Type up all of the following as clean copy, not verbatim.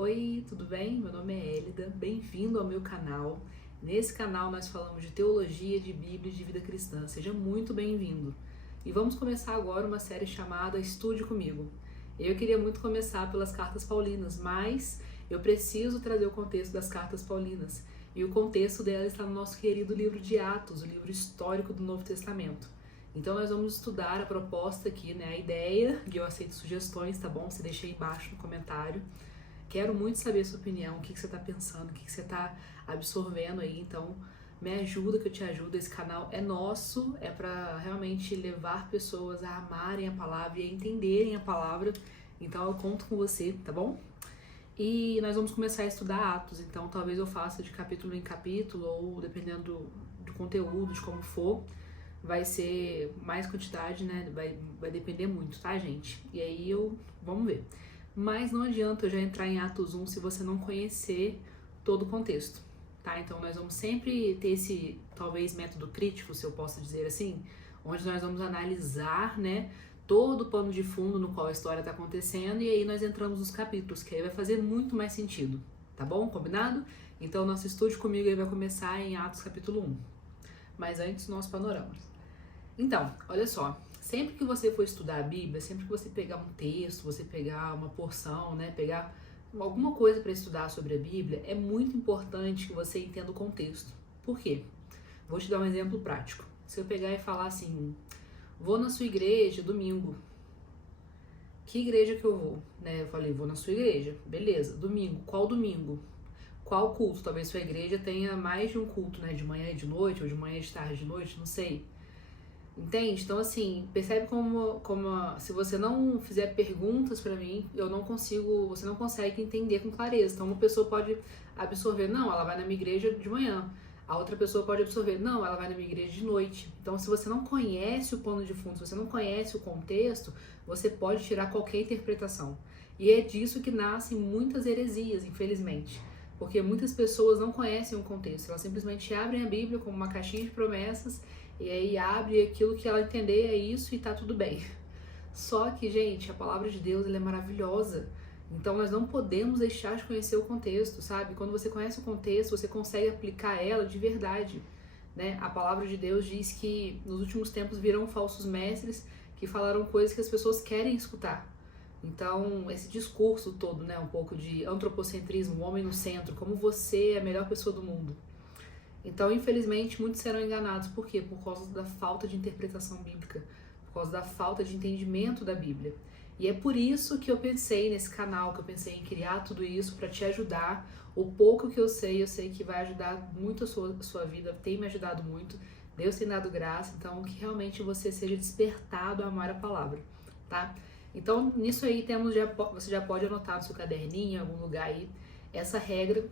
Oi, tudo bem? Meu nome é Hélida, bem-vindo ao meu canal. Nesse canal nós falamos de teologia, de Bíblia e de vida cristã. Seja muito bem-vindo. E vamos começar agora uma série chamada Estude Comigo. Eu queria muito começar pelas cartas paulinas, mas eu preciso trazer o contexto das cartas paulinas. E o contexto dela está no nosso querido livro de Atos, o livro histórico do Novo Testamento. Então nós vamos estudar a proposta aqui, né? A ideia, e eu aceito sugestões, tá bom? Você deixa aí embaixo no comentário. Quero muito saber a sua opinião, o que você está pensando, o que você está absorvendo aí. Então me ajuda que eu te ajudo. Esse canal é nosso, é para realmente levar pessoas a amarem a palavra e a entenderem a palavra. Então eu conto com você, tá bom? E nós vamos começar a estudar Atos, então talvez eu faça de capítulo em capítulo, ou dependendo do conteúdo, de como for, vai ser mais quantidade, né? Vai depender muito, tá, gente? E aí vamos ver. Mas não adianta eu já entrar em Atos 1 se você não conhecer todo o contexto, tá? Então nós vamos sempre ter esse, talvez, método crítico, se eu posso dizer assim, onde nós vamos analisar, né, todo o pano de fundo no qual a história está acontecendo, e aí nós entramos nos capítulos, que aí vai fazer muito mais sentido, tá bom? Combinado? Então nosso estude comigo aí vai começar em Atos capítulo 1. Mas antes, nosso panorama. Então, olha só, sempre que você for estudar a Bíblia, sempre que você pegar um texto, você pegar uma porção, né, pegar alguma coisa para estudar sobre a Bíblia, é muito importante que você entenda o contexto. Por quê? Vou te dar um exemplo prático. Se eu pegar e falar assim, vou na sua igreja domingo. Que igreja que eu vou? Né? Eu falei, vou na sua igreja. Beleza, domingo. Qual domingo? Qual culto? Talvez sua igreja tenha mais de um culto, né? De manhã e de noite, ou de manhã e de tarde e de noite, não sei. Entende? Então, assim, percebe como se você não fizer perguntas pra mim, você não consegue entender com clareza. Então, uma pessoa pode absorver, não, ela vai na minha igreja de manhã. A outra pessoa pode absorver, não, ela vai na minha igreja de noite. Então, se você não conhece o pano de fundo, se você não conhece o contexto, você pode tirar qualquer interpretação. E é disso que nascem muitas heresias, infelizmente. Porque muitas pessoas não conhecem o contexto. Elas simplesmente abrem a Bíblia como uma caixinha de promessas e aí abre aquilo que ela entender, é isso e tá tudo bem. Só que, gente, a palavra de Deus ela é maravilhosa. Então nós não podemos deixar de conhecer o contexto, sabe? Quando você conhece o contexto, você consegue aplicar ela de verdade, né? A palavra de Deus diz que nos últimos tempos virão falsos mestres que falarão coisas que as pessoas querem escutar. Então, esse discurso todo, né? Um pouco de antropocentrismo, o homem no centro, como você é a melhor pessoa do mundo. Então, infelizmente, muitos serão enganados. Por quê? Por causa da falta de interpretação bíblica, por causa da falta de entendimento da Bíblia. E é por isso que eu pensei nesse canal, que eu pensei em criar tudo isso para te ajudar. O pouco que eu sei que vai ajudar muito a sua vida, tem me ajudado muito. Deus tem dado graça, então que realmente você seja despertado a amar a palavra, tá? Então, nisso aí você já pode anotar no seu caderninho, em algum lugar aí, essa regra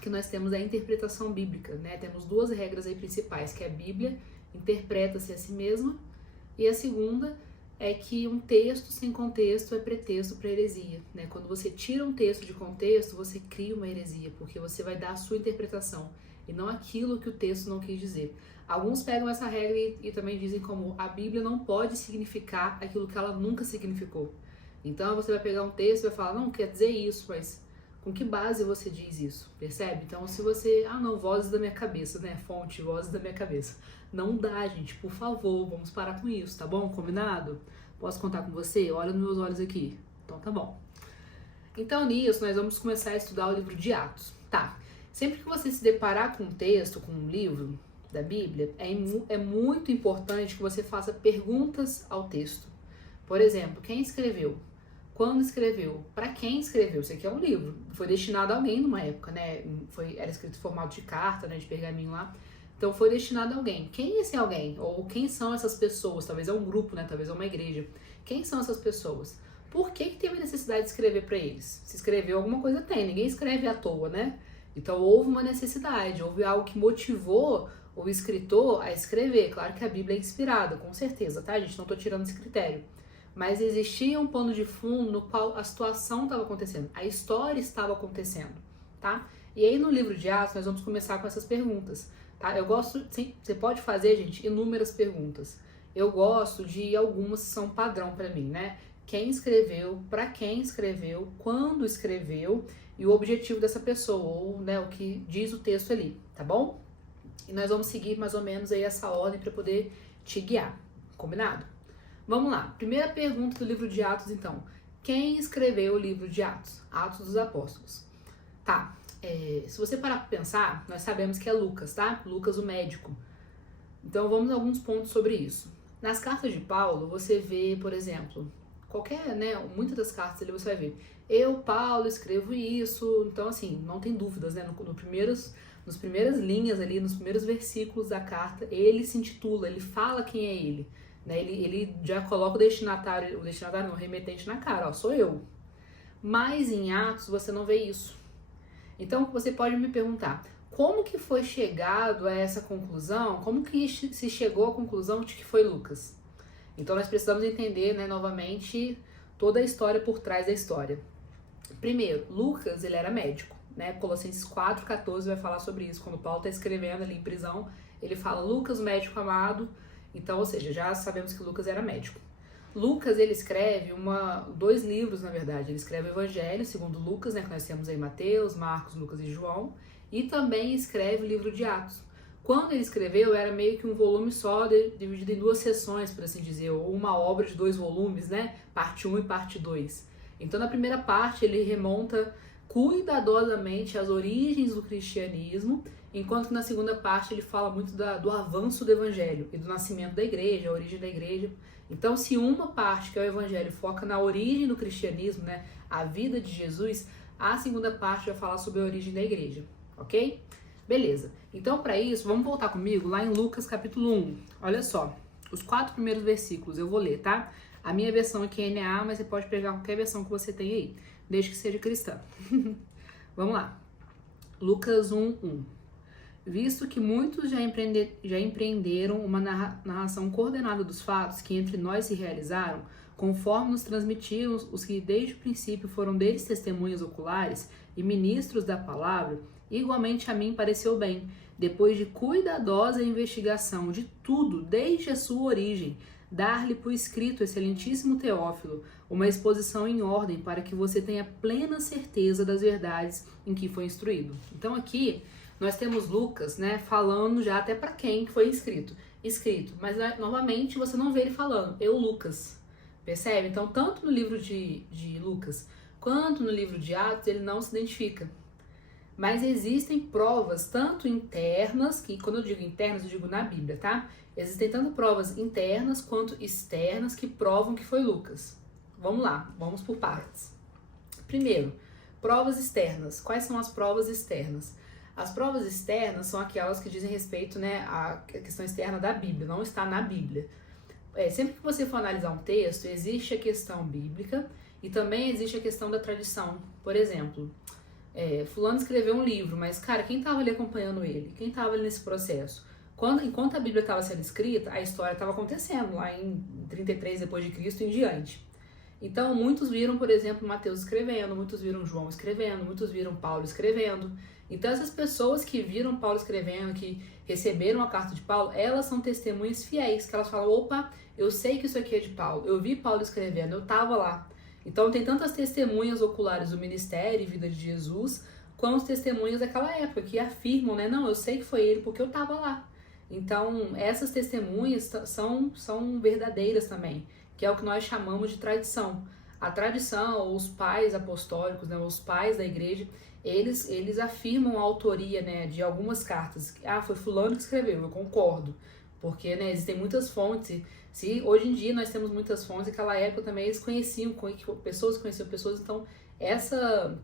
que nós temos a interpretação bíblica, né? Temos duas regras aí principais, que a Bíblia interpreta-se a si mesma, e a segunda é que um texto sem contexto é pretexto para heresia, né? Quando você tira um texto de contexto, você cria uma heresia, porque você vai dar a sua interpretação e não aquilo que o texto não quis dizer. Alguns pegam essa regra e também dizem como a Bíblia não pode significar aquilo que ela nunca significou. Então você vai pegar um texto e vai falar, não, quer dizer isso, mas com que base você diz isso, percebe? Então se você, não, vozes da minha cabeça, né, fonte, vozes da minha cabeça. Não dá, gente, por favor, vamos parar com isso, tá bom? Combinado? Posso contar com você? Olha nos meus olhos aqui. Então tá bom. Então nisso nós vamos começar a estudar o livro de Atos. Tá, sempre que você se deparar com um texto, com um livro da Bíblia, é muito importante que você faça perguntas ao texto. Por exemplo, quem escreveu? Quando escreveu? Para quem escreveu? Isso aqui é um livro. Foi destinado a alguém numa época, né? Era escrito em formato de carta, né? De pergaminho lá. Então foi destinado a alguém. Quem é esse alguém? Ou quem são essas pessoas? Talvez é um grupo, né? Talvez é uma igreja. Quem são essas pessoas? Por que teve a necessidade de escrever para eles? Se escreveu, alguma coisa tem. Ninguém escreve à toa, né? Então houve uma necessidade, houve algo que motivou o escritor a escrever. Claro que a Bíblia é inspirada, com certeza, tá, gente? Não tô tirando esse critério. Mas existia um pano de fundo no qual a situação estava acontecendo, a história estava acontecendo, tá? E aí no livro de Atos nós vamos começar com essas perguntas, tá? Eu gosto, sim, você pode fazer, gente, inúmeras perguntas. Eu gosto de algumas que são padrão para mim, né? quem escreveu, para quem escreveu, quando escreveu e o objetivo dessa pessoa, ou né, o que diz o texto ali, tá bom? E nós vamos seguir mais ou menos aí essa ordem para poder te guiar, combinado? Vamos lá, primeira pergunta do livro de Atos então. Quem escreveu o livro de Atos? Atos dos Apóstolos. Tá, se você parar para pensar, nós sabemos que é Lucas, tá? Lucas o médico. Então vamos a alguns pontos sobre isso. Nas cartas de Paulo, você vê, por exemplo, muitas das cartas ali você vai ver, eu, Paulo, escrevo isso, então assim, não tem dúvidas, né? Nos primeiras linhas ali, nos primeiros versículos da carta, ele se intitula, ele fala quem é ele, né? Ele já coloca o remetente na cara, ó, sou eu. Mas em Atos você não vê isso. Então você pode me perguntar, como que foi chegado a essa conclusão? Como que se chegou à conclusão de que foi Lucas? Então nós precisamos entender, né, novamente toda a história por trás da história. Primeiro, Lucas, ele era médico, né? Colossenses 4,14 vai falar sobre isso. Quando Paulo está escrevendo ali em prisão, ele fala Lucas, médico amado. Então, ou seja, já sabemos que Lucas era médico. Lucas, ele escreve dois livros, na verdade. Ele escreve o Evangelho, segundo Lucas, né, que nós temos aí Mateus, Marcos, Lucas e João. E também escreve o livro de Atos. Quando ele escreveu, era meio que um volume só, dividido em duas sessões, por assim dizer, ou uma obra de 2 volumes, né? Parte 1 e parte 2. Então, na primeira parte, ele remonta cuidadosamente as origens do cristianismo, enquanto que na segunda parte ele fala muito do avanço do evangelho e do nascimento da igreja, a origem da igreja. Então, se uma parte, que é o evangelho, foca na origem do cristianismo, né? A vida de Jesus, a segunda parte vai falar sobre a origem da igreja, ok? Beleza, então para isso, vamos voltar comigo lá em Lucas capítulo 1. Olha só, os 4 primeiros versículos eu vou ler, tá? A minha versão aqui é NA, mas você pode pegar qualquer versão que você tenha aí, desde que seja cristã. Vamos lá. Lucas 1:1. Visto que muitos já empreenderam uma narração coordenada dos fatos que entre nós se realizaram, conforme nos transmitiram os que desde o princípio foram deles testemunhas oculares e ministros da palavra, igualmente a mim pareceu bem, depois de cuidadosa investigação de tudo desde a sua origem, dar-lhe por escrito, excelentíssimo Teófilo, uma exposição em ordem para que você tenha plena certeza das verdades em que foi instruído. Então aqui nós temos Lucas, né, falando já até para quem foi escrito, mas novamente você não vê ele falando, eu Lucas, percebe? Então tanto no livro de Lucas quanto no livro de Atos ele não se identifica. Mas existem provas, tanto internas, que quando eu digo internas, eu digo na Bíblia, tá? Existem tanto provas internas quanto externas que provam que foi Lucas. Vamos lá, vamos por partes. Primeiro, provas externas. Quais são as provas externas? As provas externas são aquelas que dizem respeito, né, à questão externa da Bíblia, não está na Bíblia. Sempre que você for analisar um texto, existe a questão bíblica e também existe a questão da tradição. Por exemplo, fulano escreveu um livro, mas, cara, quem estava ali acompanhando ele? Quem estava ali nesse processo? Enquanto a Bíblia estava sendo escrita, a história estava acontecendo, lá em 33 depois de Cristo e em diante. Então, muitos viram, por exemplo, Mateus escrevendo, muitos viram João escrevendo, muitos viram Paulo escrevendo. Então, essas pessoas que viram Paulo escrevendo, que receberam a carta de Paulo, elas são testemunhas fiéis, que elas falam, opa, eu sei que isso aqui é de Paulo, eu vi Paulo escrevendo, eu estava lá. Então, tem tantas testemunhas oculares do ministério e vida de Jesus, quanto testemunhas daquela época, que afirmam, né, não, eu sei que foi ele porque eu estava lá. Então, essas testemunhas são verdadeiras também, que é o que nós chamamos de tradição. A tradição, os pais apostólicos, né, os pais da igreja, eles afirmam a autoria, né, de algumas cartas. Foi fulano que escreveu, eu concordo. Porque, né, existem muitas fontes. Se hoje em dia nós temos muitas fontes, naquela época também eles conheciam pessoas, então essa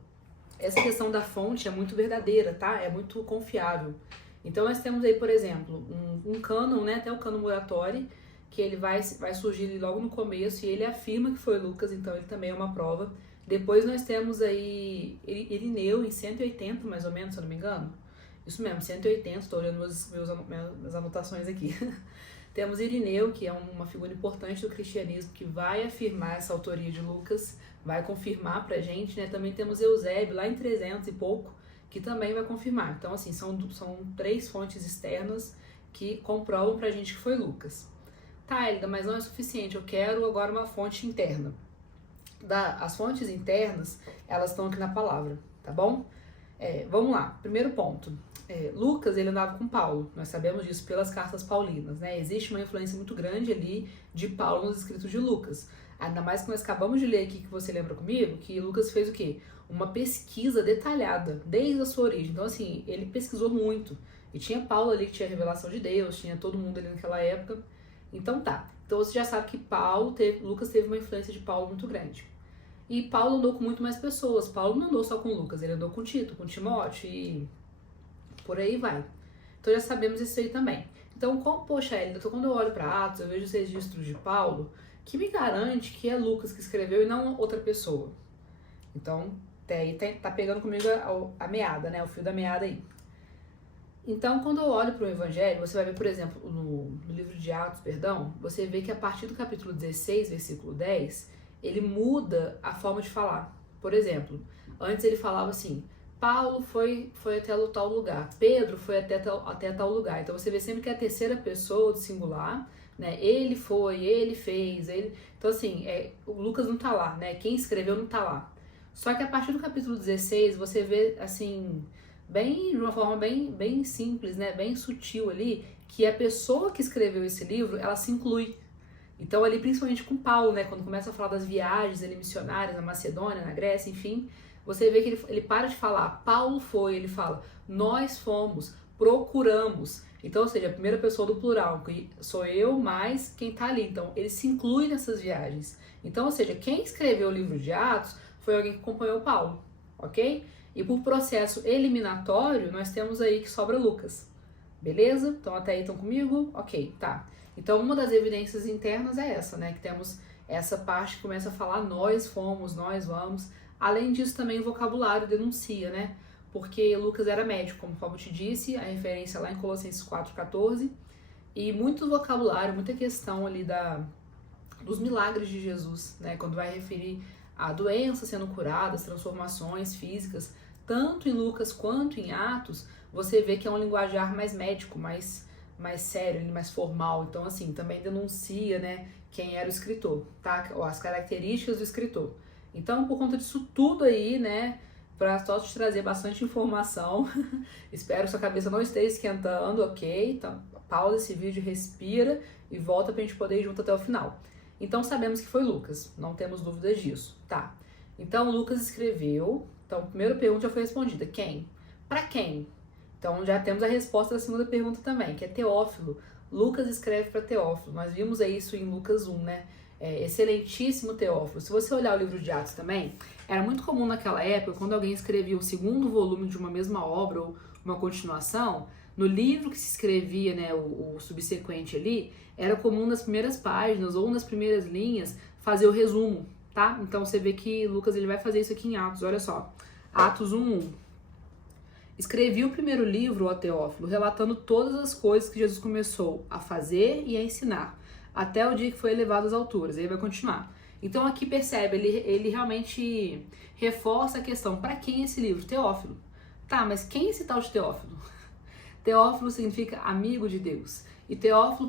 questão da fonte é muito verdadeira, tá? É muito confiável. Então nós temos aí, por exemplo, um cânon, né, até o cânon Muratori, que ele vai surgir logo no começo e ele afirma que foi Lucas, então ele também é uma prova. Depois nós temos aí Irineu em 180, mais ou menos, se eu não me engano. Isso mesmo, 180, estou olhando minhas anotações aqui. Temos Irineu, que é uma figura importante do cristianismo, que vai afirmar essa autoria de Lucas, vai confirmar pra gente, né? Também temos Eusébio, lá em 300 e pouco, que também vai confirmar. Então, assim, são 3 fontes externas que comprovam pra gente que foi Lucas. Tá, Elida, mas não é suficiente, eu quero agora uma fonte interna. As fontes internas, elas estão aqui na palavra, tá bom? Vamos lá, primeiro ponto. Lucas, ele andava com Paulo, nós sabemos disso pelas cartas paulinas, né? Existe uma influência muito grande ali de Paulo nos escritos de Lucas. Ainda mais que nós acabamos de ler aqui, que você lembra comigo, que Lucas fez o quê? Uma pesquisa detalhada, desde a sua origem. Então, assim, ele pesquisou muito. E tinha Paulo ali que tinha a revelação de Deus, tinha todo mundo ali naquela época. Então tá. Então você já sabe que Lucas teve uma influência de Paulo muito grande. E Paulo andou com muito mais pessoas. Paulo não andou só com Lucas, ele andou com Tito, com Timóteo e por aí vai. Então já sabemos isso aí também. Então, quando eu olho para Atos, eu vejo os registros de Paulo, que me garante que é Lucas que escreveu e não outra pessoa. Então, tá pegando comigo a meada, né? O fio da meada aí. Então, quando eu olho para o Evangelho, você vai ver, por exemplo, no livro de Atos, você vê que a partir do capítulo 16, versículo 10, ele muda a forma de falar. Por exemplo, antes ele falava assim, Paulo foi até tal lugar, Pedro foi até tal lugar. Então você vê sempre que é a terceira pessoa do singular, né? Ele foi, ele fez, ele... Então assim, o Lucas não tá lá, né? Quem escreveu não tá lá. Só que a partir do capítulo 16, você vê, assim, de uma forma bem simples, né? Bem sutil ali, que a pessoa que escreveu esse livro, ela se inclui. Então ali, principalmente com Paulo, né? Quando começa a falar das viagens missionárias na Macedônia, na Grécia, enfim, você vê que ele para de falar, Paulo foi, ele fala, nós fomos, procuramos. Então, ou seja, a primeira pessoa do plural, que sou eu mais quem tá ali. Então, ele se inclui nessas viagens. Então, ou seja, quem escreveu o livro de Atos foi alguém que acompanhou Paulo, ok? E por processo eliminatório, nós temos aí que sobra Lucas. Beleza? Então, até aí estão comigo? Ok, tá. Então, uma das evidências internas é essa, né? Que temos essa parte que começa a falar nós fomos, nós vamos. Além disso, também o vocabulário denuncia, né? Porque Lucas era médico, como o Fábio te disse, a referência lá em Colossenses 4,14. E muito vocabulário, muita questão ali dos milagres de Jesus, né? Quando vai referir a doenças sendo curadas, transformações físicas, tanto em Lucas quanto em Atos, você vê que é um linguajar mais médico, mais sério, mais formal. Então, assim, também denuncia, né, quem era o escritor, tá? As características do escritor. Então, por conta disso tudo aí, né, para só te trazer bastante informação, espero que sua cabeça não esteja esquentando, ok? Então, pausa esse vídeo, respira e volta pra gente poder ir junto até o final. Então, sabemos que foi Lucas, não temos dúvidas disso, tá? Então, Lucas escreveu, então, a primeira pergunta já foi respondida, quem? Para quem? Então, já temos a resposta da segunda pergunta também, que é Teófilo. Lucas escreve para Teófilo, nós vimos isso em Lucas 1, né? Excelentíssimo Teófilo. Se você olhar o livro de Atos também, era muito comum naquela época, quando alguém escrevia o segundo volume de uma mesma obra ou uma continuação, no livro que se escrevia, né, o subsequente ali, era comum nas primeiras páginas ou nas primeiras linhas fazer o resumo, tá? Então você vê que Lucas ele vai fazer isso aqui em Atos, olha só. Atos 1:1. Escrevi o primeiro livro, ó Teófilo, relatando todas as coisas que Jesus começou a fazer e a ensinar, até o dia que foi elevado às alturas. Aí vai continuar. Então aqui percebe, ele realmente reforça a questão, para quem esse livro? Teófilo. Tá, mas quem é esse tal de Teófilo? Teófilo significa amigo de Deus. E Teófilo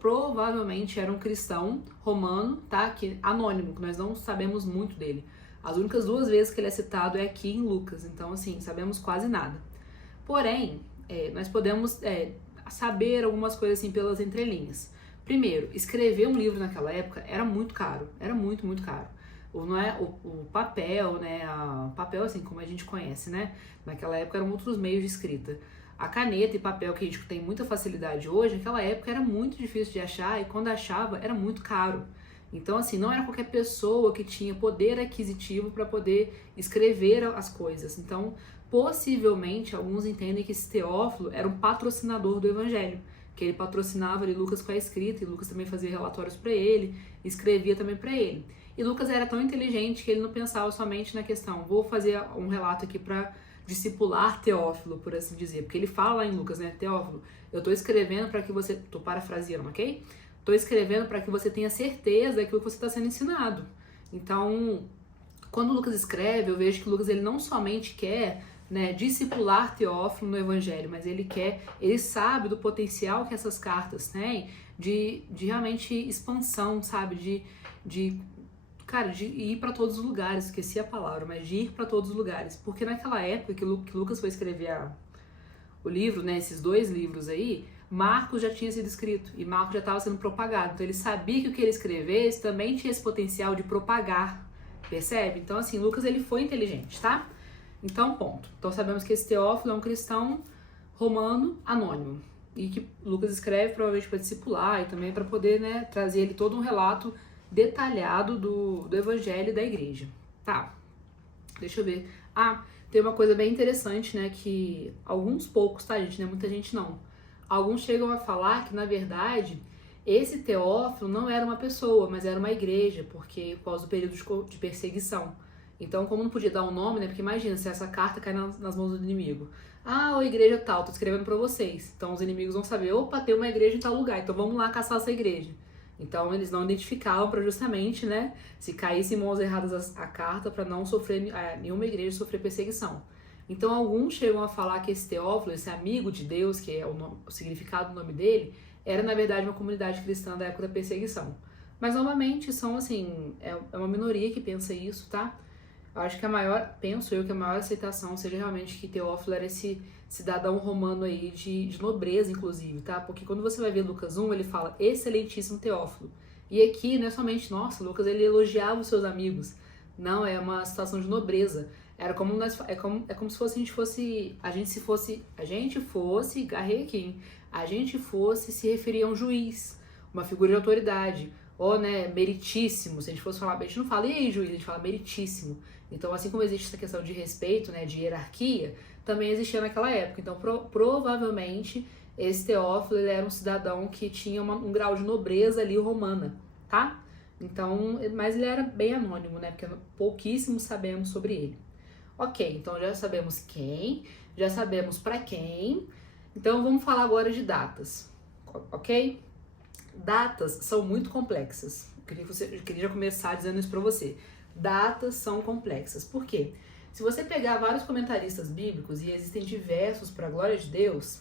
provavelmente era um cristão romano, tá? Anônimo, que nós não sabemos muito dele. As únicas 2 vezes que ele é citado é aqui em Lucas, então assim, sabemos quase nada. Porém, nós podemos saber algumas coisas assim pelas entrelinhas. Primeiro, escrever um livro naquela época era muito caro, era muito, muito caro. O papel, né, papel assim como a gente conhece, né, naquela época eram outros meios de escrita. A caneta e papel que a gente tem muita facilidade hoje, naquela época era muito difícil de achar e quando achava era muito caro. Então, assim, não era qualquer pessoa que tinha poder aquisitivo para poder escrever as coisas. Então, possivelmente, alguns entendem que esse Teófilo era um patrocinador do Evangelho, que ele patrocinava ali Lucas com a escrita, e Lucas também fazia relatórios para ele, escrevia também para ele. E Lucas era tão inteligente que ele não pensava somente na questão, vou fazer um relato aqui para discipular Teófilo, por assim dizer, porque ele fala lá em Lucas, né, Teófilo, eu estou escrevendo para que você, estou parafraseando, ok? Estou escrevendo para que você tenha certeza daquilo que você está sendo ensinado. Então, quando Lucas escreve, eu vejo que Lucas ele não somente quer, né, discipular Teófilo no Evangelho, mas ele sabe do potencial que essas cartas têm de realmente expansão, sabe, de cara, de ir para todos os lugares, esqueci a palavra, mas de ir para todos os lugares. Porque naquela época que Lucas foi escrever o livro, né, esses 2 livros aí, Marcos já tinha sido escrito e Marcos já estava sendo propagado. Então ele sabia que o que ele escrevesse também tinha esse potencial de propagar, percebe? Então assim, Lucas ele foi inteligente, tá? Então ponto. Então sabemos que esse Teófilo é um cristão romano anônimo e que Lucas escreve provavelmente para discipular e também para poder, né, trazer ele todo um relato detalhado do evangelho da igreja. Tá, deixa eu ver. Tem uma coisa bem interessante, né, que alguns poucos, tá, gente, não é muita gente não. Alguns chegam a falar que, na verdade, esse Teófilo não era uma pessoa, mas era uma igreja, porque por causa do período de perseguição. Então, como não podia dar um nome, né, porque imagina se essa carta cai nas mãos do inimigo. A igreja tal, tô escrevendo pra vocês. Então, os inimigos vão saber, opa, tem uma igreja em tal lugar, então vamos lá caçar essa igreja. Então, eles não identificavam para justamente, né, se caísse em mãos erradas a carta, para não sofrer, nenhuma igreja sofrer perseguição. Então, alguns chegam a falar que esse Teófilo, esse amigo de Deus, que é o significado do nome dele, era, na verdade, uma comunidade cristã da época da perseguição. Mas, novamente, são, assim, é uma minoria que pensa isso, tá? Eu acho que penso eu que a maior aceitação seja realmente que Teófilo era esse cidadão romano aí de nobreza, inclusive, tá? Porque quando você vai ver Lucas 1, ele fala, excelentíssimo Teófilo. E aqui, não é somente, nossa, Lucas, ele elogiava os seus amigos. Não, é uma situação de nobreza. Era como é como se fosse a gente fosse, garrei aqui, hein? A gente fosse se referir a um juiz, uma figura de autoridade, ou, né, meritíssimo. Se a gente fosse falar, a gente não fala, e aí, juiz, a gente fala meritíssimo. Então, assim como existe essa questão de respeito, né, de hierarquia, também existia naquela época. Então, provavelmente, esse Teófilo, ele era um cidadão que tinha um grau de nobreza ali romana, tá? Então, mas ele era bem anônimo, né, porque pouquíssimo sabemos sobre ele. Ok, então já sabemos quem, já sabemos para quem, então vamos falar agora de datas, ok? Datas são muito complexas, eu queria já começar dizendo isso para você. Datas são complexas, por quê? Se você pegar vários comentaristas bíblicos, e existem diversos para a glória de Deus,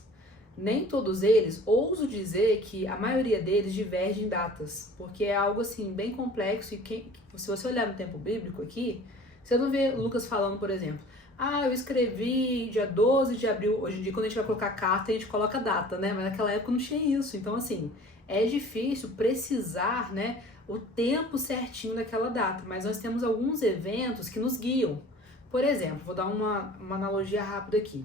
nem todos eles, ouso dizer que a maioria deles diverge em datas, porque é algo assim bem complexo e se você olhar no tempo bíblico aqui, você não vê Lucas falando, por exemplo, eu escrevi dia 12 de abril, hoje em dia quando a gente vai colocar carta a gente coloca data, né, mas naquela época não tinha isso, então assim, é difícil precisar, né, o tempo certinho daquela data, mas nós temos alguns eventos que nos guiam. Por exemplo, vou dar uma analogia rápida aqui.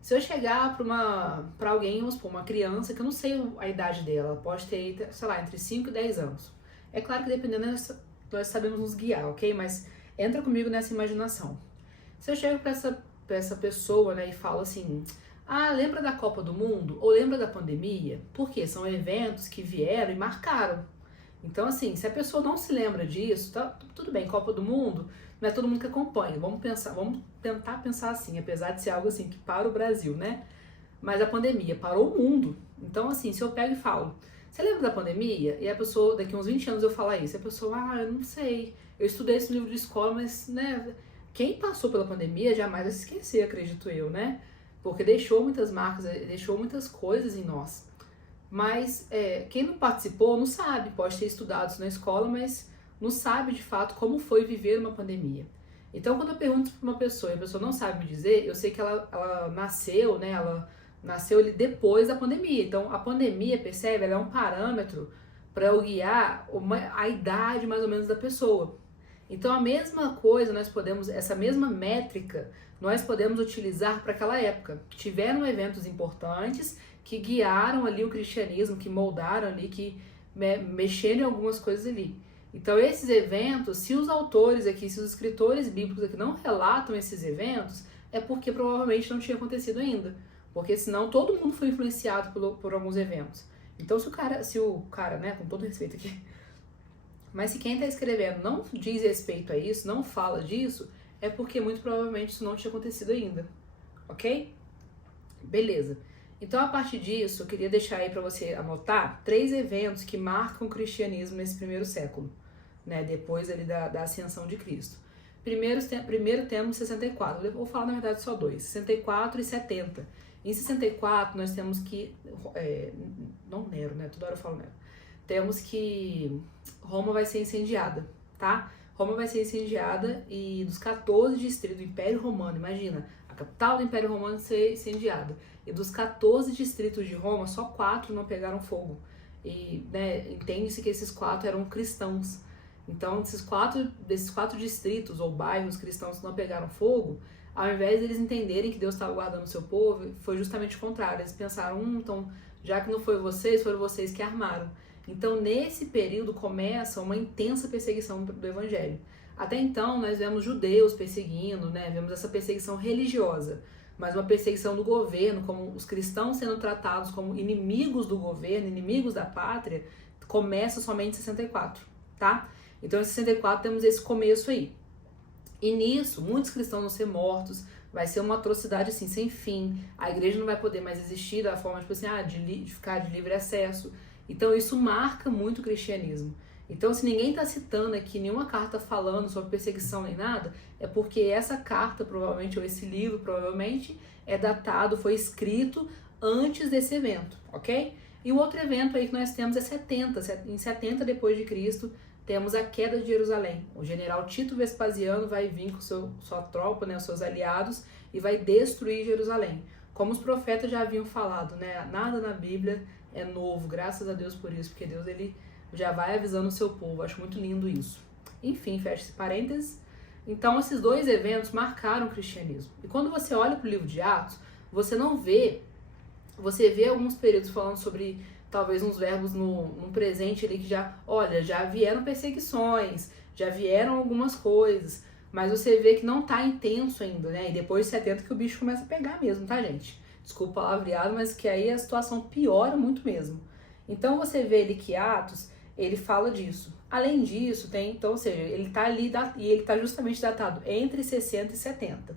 Se eu chegar para alguém, vamos supor, uma criança, que eu não sei a idade dela, ela pode ter, sei lá, entre 5 e 10 anos. É claro que dependendo, nós sabemos nos guiar, ok? Mas entra comigo nessa imaginação. Se eu chego para essa pessoa, né, e falo assim, lembra da Copa do Mundo? Ou lembra da pandemia? Porque são eventos que vieram e marcaram. Então, assim, se a pessoa não se lembra disso, tá tudo bem, Copa do Mundo, não é todo mundo que acompanha. Vamos tentar pensar assim, apesar de ser algo assim que para o Brasil, né? Mas a pandemia parou o mundo. Então, assim, se eu pego e falo, você lembra da pandemia? E a pessoa, daqui uns 20 anos eu falar isso, a pessoa, eu não sei, eu estudei esse livro de escola, mas, né, quem passou pela pandemia jamais vai se esquecer, acredito eu, né? Porque deixou muitas marcas, deixou muitas coisas em nós. Mas quem não participou não sabe, pode ter estudado isso na escola, mas não sabe de fato como foi viver uma pandemia. Então, quando eu pergunto para uma pessoa e a pessoa não sabe me dizer, eu sei que ela nasceu, né? Ela nasceu ali depois da pandemia. Então, a pandemia, percebe, ela é um parâmetro para eu guiar a idade mais ou menos da pessoa. Então, a mesma coisa, essa mesma métrica, nós podemos utilizar para aquela época. Tiveram eventos importantes que guiaram ali o cristianismo, que moldaram ali, que mexeram em algumas coisas ali. Então, esses eventos, se os autores aqui, se os escritores bíblicos aqui não relatam esses eventos, é porque provavelmente não tinha acontecido ainda. Porque senão todo mundo foi influenciado por alguns eventos. Então, se o cara, né, com todo respeito aqui, mas se quem está escrevendo não diz respeito a isso, não fala disso, é porque muito provavelmente isso não tinha acontecido ainda. Ok? Beleza. Então, a partir disso, eu queria deixar aí para você anotar 3 eventos que marcam o cristianismo nesse primeiro século, né, depois ali da ascensão de Cristo. Primeiro temos 64, eu vou falar na verdade só 2, 64 e 70. Em 64 nós temos que, não Nero, né, toda hora eu falo Nero, temos que Roma vai ser incendiada, tá? Roma vai ser incendiada e dos 14 distritos do Império Romano, imagina, a capital do Império Romano ser incendiada. E dos 14 distritos de Roma, só 4 não pegaram fogo. E, né, entende-se que esses 4 eram cristãos. Então, desses quatro distritos ou bairros cristãos que não pegaram fogo, ao invés deles entenderem que Deus estava guardando o seu povo, foi justamente o contrário. Eles pensaram, então, já que não foi vocês, foram vocês que armaram. Então, nesse período, começa uma intensa perseguição do evangelho. Até então, nós vemos judeus perseguindo, né? Vemos essa perseguição religiosa, mas uma perseguição do governo, como os cristãos sendo tratados como inimigos do governo, inimigos da pátria, começa somente em 64, tá? Então, em 64 temos esse começo aí. E nisso, muitos cristãos vão ser mortos, vai ser uma atrocidade assim, sem fim. A igreja não vai poder mais existir da forma, tipo assim, de ficar de livre acesso. Então, isso marca muito o cristianismo. Então, se ninguém está citando aqui nenhuma carta falando sobre perseguição nem nada, é porque essa carta, provavelmente, ou esse livro, provavelmente, é datado, foi escrito antes desse evento, ok? E o outro evento aí que nós temos é 70. Em 70 depois de Cristo, temos a queda de Jerusalém. O general Tito Vespasiano vai vir com sua tropa, né, os seus aliados, e vai destruir Jerusalém. Como os profetas já haviam falado, né, nada na Bíblia é novo, graças a Deus por isso, porque Deus ele já vai avisando o seu povo. Acho muito lindo isso. Enfim, fecha esse parênteses. Então, esses dois eventos marcaram o cristianismo. E quando você olha para o livro de Atos, você vê alguns períodos falando sobre talvez uns verbos no presente ali que já vieram perseguições, já vieram algumas coisas, mas você vê que não tá intenso ainda, né? E depois de 70 que o bicho começa a pegar mesmo, tá, gente? Desculpa o palavreado, mas que aí a situação piora muito mesmo. Então você vê ali que Atos, ele fala disso. Além disso, ou seja, ele tá ali e ele tá justamente datado entre 60 e 70.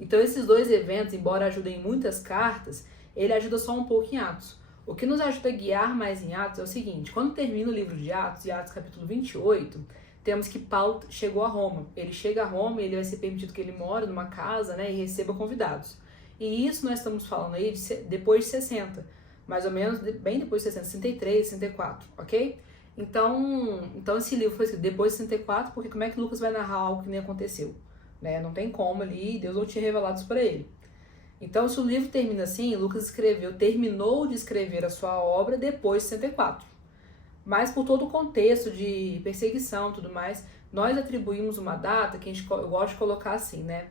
Então esses dois eventos, embora ajudem em muitas cartas, ele ajuda só um pouco em Atos. O que nos ajuda a guiar mais em Atos é o seguinte: quando termina o livro de Atos capítulo 28, temos que Paulo chegou a Roma. Ele chega a Roma e ele vai ser permitido que ele more numa casa, né, e receba convidados. E isso nós estamos falando aí depois de 60, mais ou menos, bem depois de 60, 63, 64, ok? Então esse livro foi escrito depois de 64, porque como é que Lucas vai narrar algo que nem aconteceu? Né? Não tem como ali, Deus não tinha revelado isso para ele. Então, se o livro termina assim, Lucas terminou de escrever a sua obra depois de 64. Mas por todo o contexto de perseguição e tudo mais, nós atribuímos uma data que eu gosto de colocar assim, né?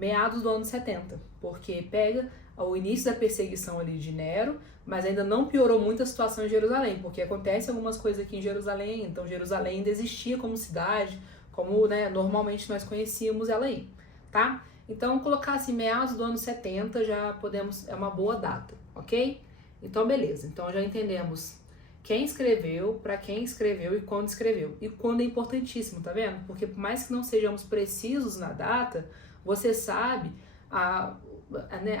Meados do ano 70, porque pega o início da perseguição ali de Nero, mas ainda não piorou muito a situação em Jerusalém, porque acontece algumas coisas aqui em Jerusalém, então Jerusalém ainda existia como cidade, como, né, normalmente nós conhecíamos ela aí, tá? Então, colocar assim, meados do ano 70 já podemos, é uma boa data, ok? Então, beleza. Então, já entendemos quem escreveu, para quem escreveu e quando escreveu. E quando é importantíssimo, tá vendo? Porque por mais que não sejamos precisos na data, você sabe a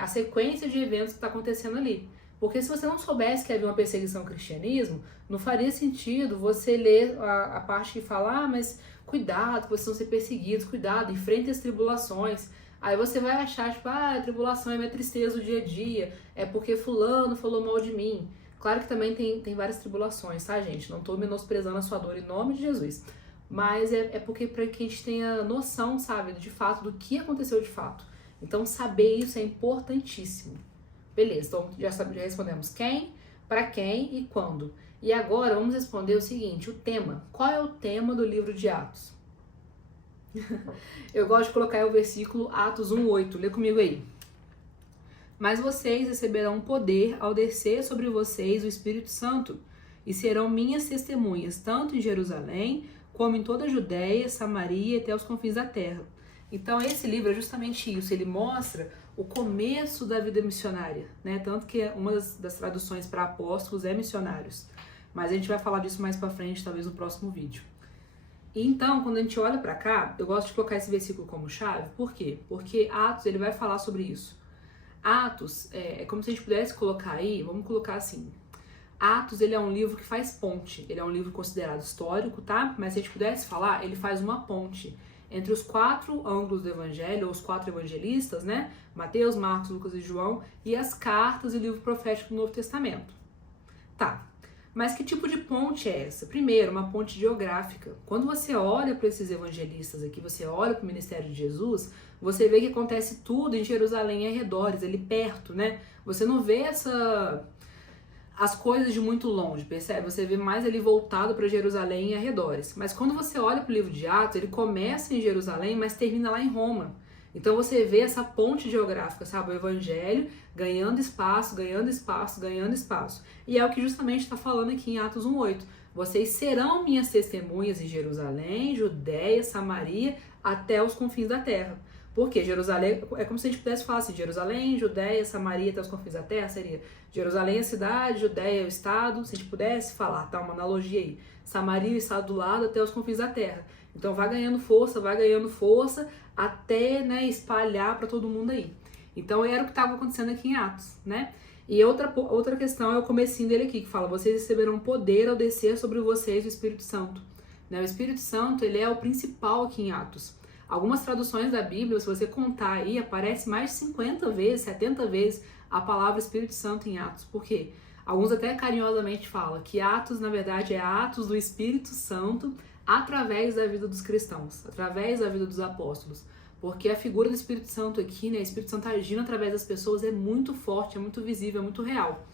sequência de eventos que está acontecendo ali. Porque se você não soubesse que havia uma perseguição ao cristianismo, não faria sentido você ler a parte que fala, mas cuidado, vocês vão ser perseguidos, cuidado, enfrente as tribulações. Aí você vai achar, tipo, a tribulação é minha tristeza do dia a dia, é porque fulano falou mal de mim. Claro que também tem várias tribulações, tá, gente? Não tô menosprezando a sua dor em nome de Jesus. Mas é porque para que a gente tenha noção, sabe, de fato, do que aconteceu de fato. Então, saber isso é importantíssimo. Beleza, então já respondemos quem, para quem e quando. E agora vamos responder o seguinte, o tema. Qual é o tema do livro de Atos? Eu gosto de colocar aí o versículo Atos 1:8. Lê comigo aí. Mas vocês receberão poder ao descer sobre vocês o Espírito Santo e serão minhas testemunhas, tanto em Jerusalém, como em toda a Judéia, Samaria e até os confins da terra. Então esse livro é justamente isso, ele mostra o começo da vida missionária, né? Tanto que uma das traduções para apóstolos é missionários. Mas a gente vai falar disso mais para frente, talvez no próximo vídeo. E então, quando a gente olha para cá, eu gosto de colocar esse versículo como chave. Por quê? Porque Atos, ele vai falar sobre isso. Atos, é como se a gente pudesse colocar aí, vamos colocar assim. Atos, ele é um livro que faz ponte. Ele é um livro considerado histórico, tá? Mas se a gente pudesse falar, ele faz uma ponte entre os 4 ângulos do evangelho, ou os 4 evangelistas, né? Mateus, Marcos, Lucas e João, e as cartas e o livro profético do Novo Testamento. Tá. Mas que tipo de ponte é essa? Primeiro, uma ponte geográfica. Quando você olha para esses evangelistas aqui, você olha para o ministério de Jesus, você vê que acontece tudo em Jerusalém e arredores, ali perto, né? Você não vê as coisas de muito longe, percebe? Você vê mais ali voltado para Jerusalém e arredores. Mas quando você olha para o livro de Atos, ele começa em Jerusalém, mas termina lá em Roma. Então você vê essa ponte geográfica, sabe? O evangelho ganhando espaço, ganhando espaço, ganhando espaço. E é o que justamente está falando aqui em Atos 1:8. Vocês serão minhas testemunhas em Jerusalém, Judéia, Samaria, até os confins da terra. Porque Jerusalém, é como se a gente pudesse falar assim, Jerusalém, Judéia, Samaria, até os confins da terra, seria Jerusalém a cidade, Judéia o estado, se a gente pudesse falar, tá? Uma analogia aí. Samaria o estado do lado, até os confins da terra. Então vai ganhando força, até, né, espalhar para todo mundo aí. Então era o que estava acontecendo aqui em Atos, né? E outra questão é o comecinho dele aqui, que fala, vocês receberão poder ao descer sobre vocês o Espírito Santo. Né? O Espírito Santo, ele é o principal aqui em Atos. Algumas traduções da Bíblia, se você contar aí, aparece mais de 50 vezes, 70 vezes a palavra Espírito Santo em Atos. Por quê? Alguns até carinhosamente falam que Atos, na verdade, é Atos do Espírito Santo através da vida dos cristãos, através da vida dos apóstolos. Porque a figura do Espírito Santo aqui, né, o Espírito Santo agindo através das pessoas é muito forte, é muito visível, é muito real.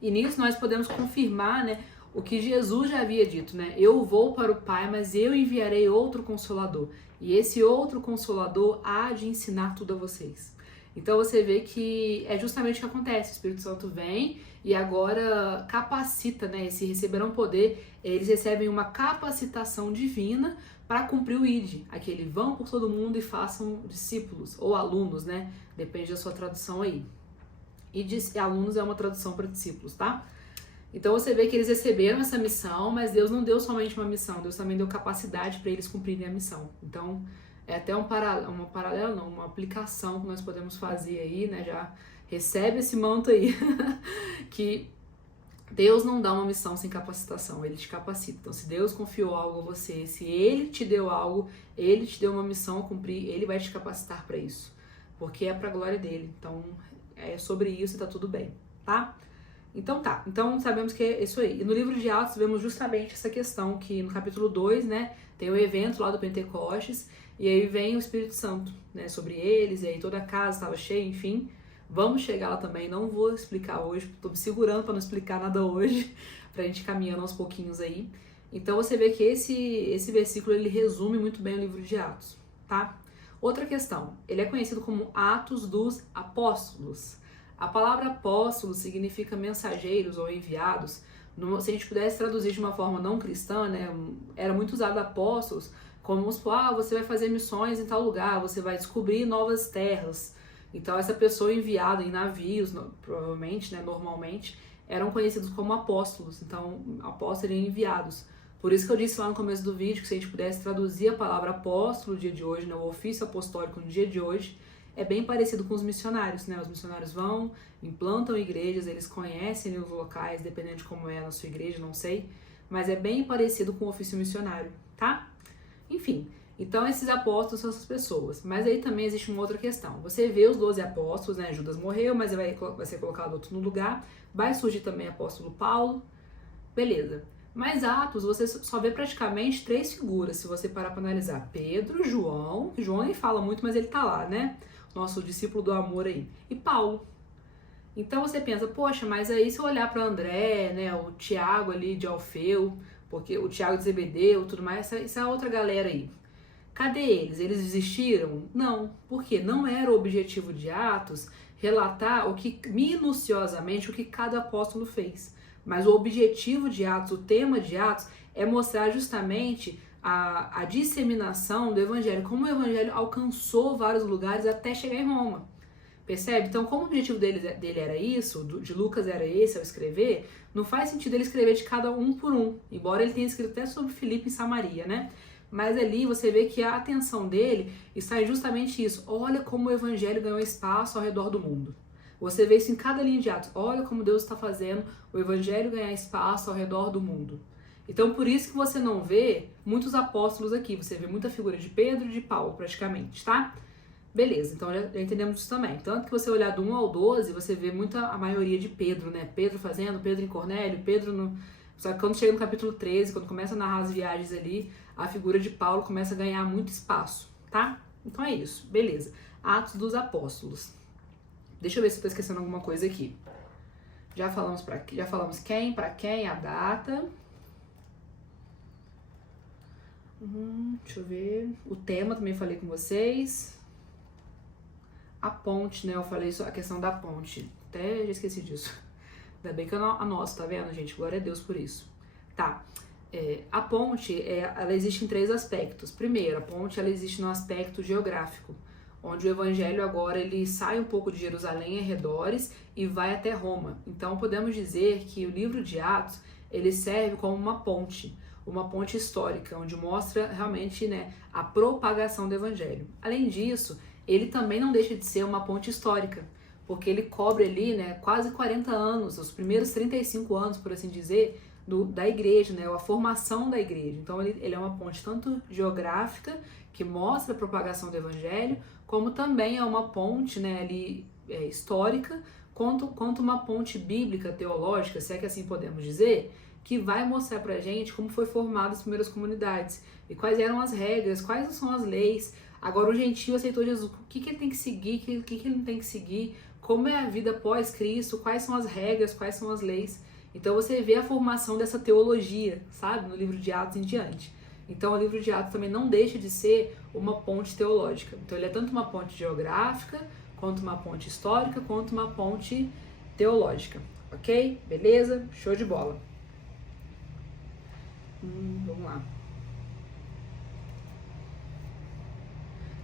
E nisso nós podemos confirmar, né, o que Jesus já havia dito, né? Eu vou para o Pai, mas eu enviarei outro Consolador. E esse outro Consolador há de ensinar tudo a vocês. Então você vê que é justamente o que acontece. O Espírito Santo vem e agora capacita, né? Se receberão poder, eles recebem uma capacitação divina para cumprir o ID. Aquele vão por todo mundo e façam discípulos, ou alunos, né? Depende da sua tradução aí. E alunos é uma tradução para discípulos, tá? Então você vê que eles receberam essa missão, mas Deus não deu somente uma missão, Deus também deu capacidade para eles cumprirem a missão. Então é até uma aplicação que nós podemos fazer aí, né? Já recebe esse manto aí, que Deus não dá uma missão sem capacitação, Ele te capacita. Então se Deus confiou algo a você, se Ele te deu algo, Ele te deu uma missão a cumprir, Ele vai te capacitar para isso, porque é para a glória dEle. Então é sobre isso e tá tudo bem, tá? Então sabemos que é isso aí. E no livro de Atos vemos justamente essa questão, que no capítulo 2, né, tem o evento lá do Pentecostes, e aí vem o Espírito Santo, né, sobre eles, e aí toda a casa estava cheia, enfim. Vamos chegar lá também, não vou explicar hoje, tô me segurando para não explicar nada hoje, pra gente ir caminhando aos pouquinhos aí. Então você vê que esse versículo, ele resume muito bem o livro de Atos, tá? Outra questão, ele é conhecido como Atos dos Apóstolos. A palavra apóstolo significa mensageiros ou enviados. Se a gente pudesse traduzir de uma forma não cristã, né, era muito usado apóstolos como, você vai fazer missões em tal lugar, você vai descobrir novas terras. Então essa pessoa enviada em navios, provavelmente, né, normalmente, eram conhecidos como apóstolos. Então apóstolos e enviados. Por isso que eu disse lá no começo do vídeo que se a gente pudesse traduzir a palavra apóstolo no dia de hoje, né, o ofício apostólico no dia de hoje, é bem parecido com os missionários, né? Os missionários vão, implantam igrejas, eles conhecem os locais, dependendo de como é a sua igreja, não sei, mas é bem parecido com o ofício missionário, tá? Enfim, então esses apóstolos são essas pessoas. Mas aí também existe uma outra questão. Você vê os 12 apóstolos, né? Judas morreu, mas vai ser colocado outro no lugar. Vai surgir também o apóstolo Paulo, beleza. Mas Atos, você só vê praticamente 3 figuras, se você parar para analisar. Pedro, João nem fala muito, mas ele tá lá, né? Nosso discípulo do amor aí, e Paulo. Então você pensa, poxa, mas aí se eu olhar para André, né, o Tiago ali de Alfeu, porque o Tiago de Zebedeu, tudo mais, essa outra galera aí, cadê eles? Eles desistiram? Não, porque não era o objetivo de Atos relatar minuciosamente o que cada apóstolo fez, mas o objetivo de Atos, o tema de Atos, é mostrar justamente a disseminação do evangelho, como o evangelho alcançou vários lugares até chegar em Roma. Percebe? Então, como o objetivo dele era isso, de Lucas era esse ao escrever, não faz sentido ele escrever de cada um por um, embora ele tenha escrito até sobre Filipe em Samaria, né? Mas ali você vê que a atenção dele está em justamente isso. Olha como o evangelho ganhou espaço ao redor do mundo. Você vê isso em cada linha de Atos. Olha como Deus está fazendo o evangelho ganhar espaço ao redor do mundo. Então, por isso que você não vê muitos apóstolos aqui. Você vê muita figura de Pedro e de Paulo, praticamente, tá? Beleza, então já entendemos isso também. Tanto que você olhar do 1 ao 12, você vê a maioria de Pedro, né? Pedro fazendo, Pedro em Cornélio, Pedro Só que quando chega no capítulo 13, quando começa a narrar as viagens ali, a figura de Paulo começa a ganhar muito espaço, tá? Então é isso, beleza. Atos dos Apóstolos. Deixa eu ver se eu tô esquecendo alguma coisa aqui. Já falamos quem, para quem, a data. Deixa eu ver. O tema também falei com vocês. A ponte, né? Eu falei a questão da ponte. Até já esqueci disso. Ainda bem que eu anoto, tá vendo, gente? Glória a Deus por isso. Tá. A ponte, ela existe em 3 aspectos. Primeiro, a ponte, ela existe no aspecto geográfico, onde o evangelho agora ele sai um pouco de Jerusalém e arredores e vai até Roma. Então, podemos dizer que o livro de Atos, ele serve como uma ponte histórica, onde mostra realmente, né, a propagação do evangelho. Além disso, ele também não deixa de ser uma ponte histórica, porque ele cobre ali, né, quase 40 anos, os primeiros 35 anos, por assim dizer, da igreja, né, a formação da igreja. Então ele é uma ponte tanto geográfica, que mostra a propagação do evangelho, como também é uma ponte, né, ali, histórica, quanto uma ponte bíblica, teológica, se é que assim podemos dizer, que vai mostrar pra gente como foi formada as primeiras comunidades, e quais eram as regras, quais são as leis. Agora o gentio aceitou Jesus, o que ele tem que seguir, o que ele não tem que seguir, como é a vida pós-Cristo, quais são as regras, quais são as leis. Então você vê a formação dessa teologia, sabe, no livro de Atos em diante. Então o livro de Atos também não deixa de ser uma ponte teológica. Então ele é tanto uma ponte geográfica, quanto uma ponte histórica, quanto uma ponte teológica. Ok? Beleza? Show de bola. Vamos lá.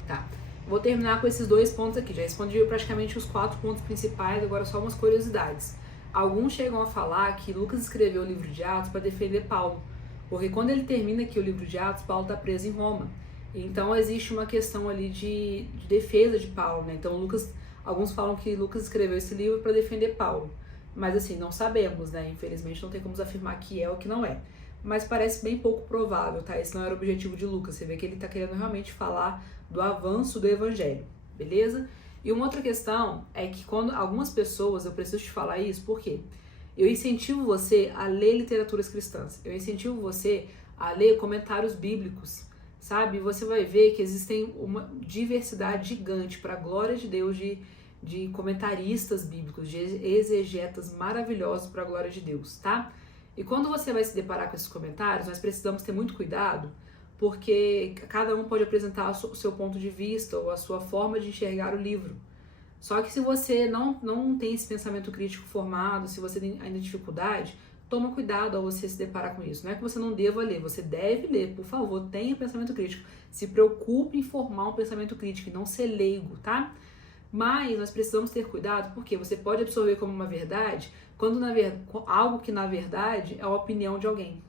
Tá. Vou terminar com esses 2 pontos aqui. Já respondi praticamente os 4 pontos principais, agora só umas curiosidades. Alguns chegam a falar que Lucas escreveu o livro de Atos para defender Paulo, porque quando ele termina aqui o livro de Atos, Paulo está preso em Roma. Então existe uma questão ali de defesa de Paulo, né? Então alguns falam que Lucas escreveu esse livro para defender Paulo, mas assim, não sabemos, né? Infelizmente não tem como afirmar que é ou que não é. Mas parece bem pouco provável, tá? Esse não era o objetivo de Lucas. Você vê que ele está querendo realmente falar do avanço do evangelho, beleza? E uma outra questão é que quando algumas pessoas, eu preciso te falar isso, por quê? Eu incentivo você a ler literaturas cristãs, eu incentivo você a ler comentários bíblicos, sabe? Você vai ver que existem uma diversidade gigante, para a glória de Deus, de comentaristas bíblicos, de exegetas maravilhosos para a glória de Deus, tá? E quando você vai se deparar com esses comentários, nós precisamos ter muito cuidado, porque cada um pode apresentar o seu ponto de vista ou a sua forma de enxergar o livro. Só que se você não tem esse pensamento crítico formado, se você tem ainda dificuldade, toma cuidado ao você se deparar com isso. Não é que você não deva ler, você deve ler, por favor, tenha pensamento crítico. Se preocupe em formar um pensamento crítico e não ser leigo, tá? Mas nós precisamos ter cuidado, porque você pode absorver como uma verdade, quando algo que na verdade é a opinião de alguém,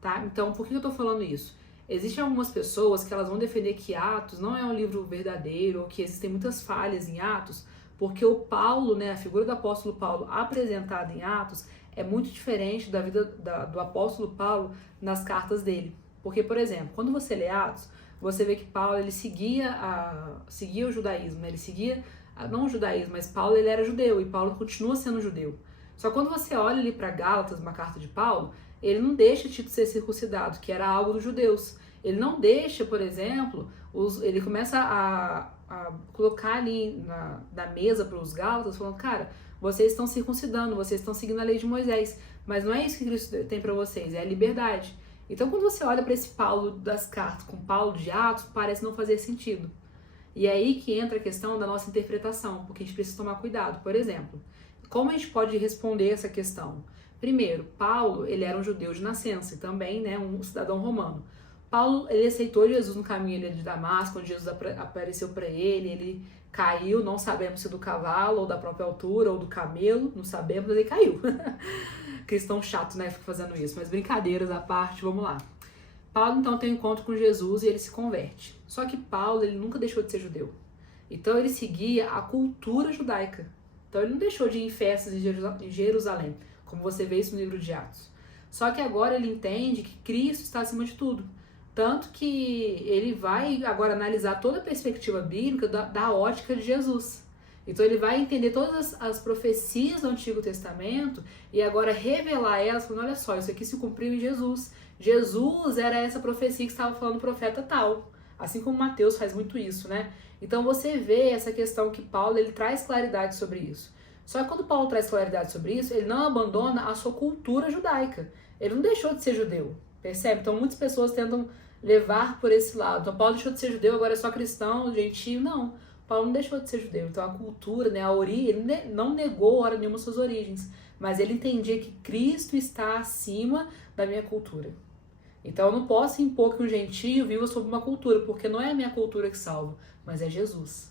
tá? Então, por que eu tô falando isso? Existem algumas pessoas que elas vão defender que Atos não é um livro verdadeiro, ou que existem muitas falhas em Atos, porque o Paulo, né, a figura do apóstolo Paulo apresentada em Atos é muito diferente da vida do apóstolo Paulo nas cartas dele. Porque, por exemplo, quando você lê Atos, você vê que Paulo ele seguia o judaísmo, né? Ele seguia, não o judaísmo, mas Paulo ele era judeu e Paulo continua sendo judeu. Só que quando você olha ali para Gálatas, uma carta de Paulo, ele não deixa Tito ser circuncidado, que era algo dos judeus. Ele não deixa, por exemplo, ele começa a colocar ali na mesa para os Gálatas, falando, cara, vocês estão circuncidando, vocês estão seguindo a lei de Moisés, mas não é isso que Cristo tem para vocês, é a liberdade. Então, quando você olha para esse Paulo das cartas com Paulo de Atos, parece não fazer sentido. E é aí que entra a questão da nossa interpretação, porque a gente precisa tomar cuidado. Por exemplo, como a gente pode responder essa questão? Primeiro, Paulo, ele era um judeu de nascença e também, né, um cidadão romano. Paulo, ele aceitou Jesus no caminho de Damasco, quando Jesus apareceu para ele caiu, não sabemos se do cavalo, ou da própria altura, ou do camelo, não sabemos, mas ele caiu. Cristão chato, né, fica fazendo isso, mas brincadeiras à parte, vamos lá. Paulo, então, tem um encontro com Jesus e ele se converte. Só que Paulo, ele nunca deixou de ser judeu. Então, ele seguia a cultura judaica. Então, ele não deixou de ir em festas em Jerusalém, como você vê isso no livro de Atos. Só que agora ele entende que Cristo está acima de tudo. Tanto que ele vai agora analisar toda a perspectiva bíblica da ótica de Jesus. Então ele vai entender todas as profecias do Antigo Testamento e agora revelar elas, falando, olha só, isso aqui se cumpriu em Jesus. Jesus era essa profecia que estava falando o profeta tal. Assim como Mateus faz muito isso, né? Então você vê essa questão que Paulo, ele traz claridade sobre isso. Só que quando Paulo traz claridade sobre isso, ele não abandona a sua cultura judaica. Ele não deixou de ser judeu, percebe? Então muitas pessoas tentam levar por esse lado. Então Paulo deixou de ser judeu, agora é só cristão, gentio. Não, Paulo não deixou de ser judeu. Então a cultura, né, a origem, ele não negou hora nenhuma suas origens, mas ele entendia que Cristo está acima da minha cultura. Então eu não posso impor que um gentio viva sob uma cultura, porque não é a minha cultura que salva, mas é Jesus.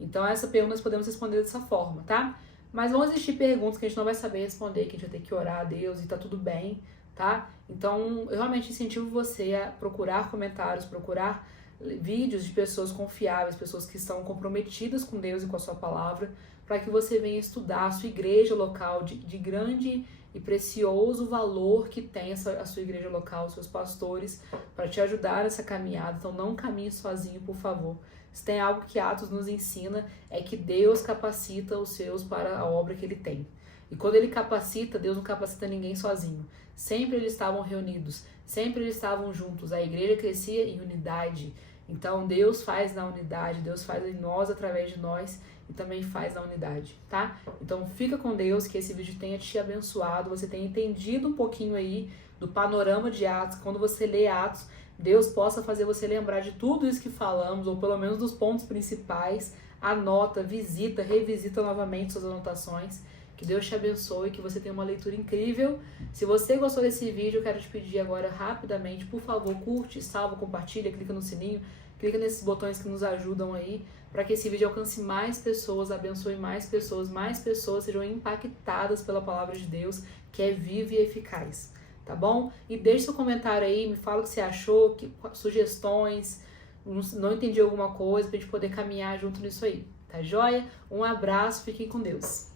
Então essa pergunta nós podemos responder dessa forma, tá? Mas vão existir perguntas que a gente não vai saber responder, que a gente vai ter que orar a Deus e tá tudo bem, tá? Então eu realmente incentivo você a procurar comentários, procurar vídeos de pessoas confiáveis, pessoas que estão comprometidas com Deus e com a sua palavra, para que você venha estudar a sua igreja local de grande e precioso valor que tem a sua igreja local, os seus pastores, para te ajudar nessa caminhada. Então não caminhe sozinho, por favor. Se tem algo que Atos nos ensina, é que Deus capacita os seus para a obra que Ele tem. E quando Ele capacita, Deus não capacita ninguém sozinho. Sempre eles estavam reunidos, sempre eles estavam juntos. A igreja crescia em unidade. Então Deus faz na unidade, Deus faz em nós, através de nós, e também faz na unidade, tá? Então fica com Deus, que esse vídeo tenha te abençoado, você tenha entendido um pouquinho aí do panorama de Atos. Quando você lê Atos, Deus possa fazer você lembrar de tudo isso que falamos, ou pelo menos dos pontos principais. Anota, visita, revisita novamente suas anotações. Que Deus te abençoe, que você tenha uma leitura incrível. Se você gostou desse vídeo, eu quero te pedir agora rapidamente, por favor, curte, salva, compartilha, clica no sininho, clica nesses botões que nos ajudam aí, para que esse vídeo alcance mais pessoas, abençoe mais pessoas sejam impactadas pela palavra de Deus, que é viva e eficaz. Tá bom? E deixe seu comentário aí, me fala o que você achou, sugestões, não entendi alguma coisa, pra gente poder caminhar junto nisso aí. Tá joia? Um abraço, fiquem com Deus.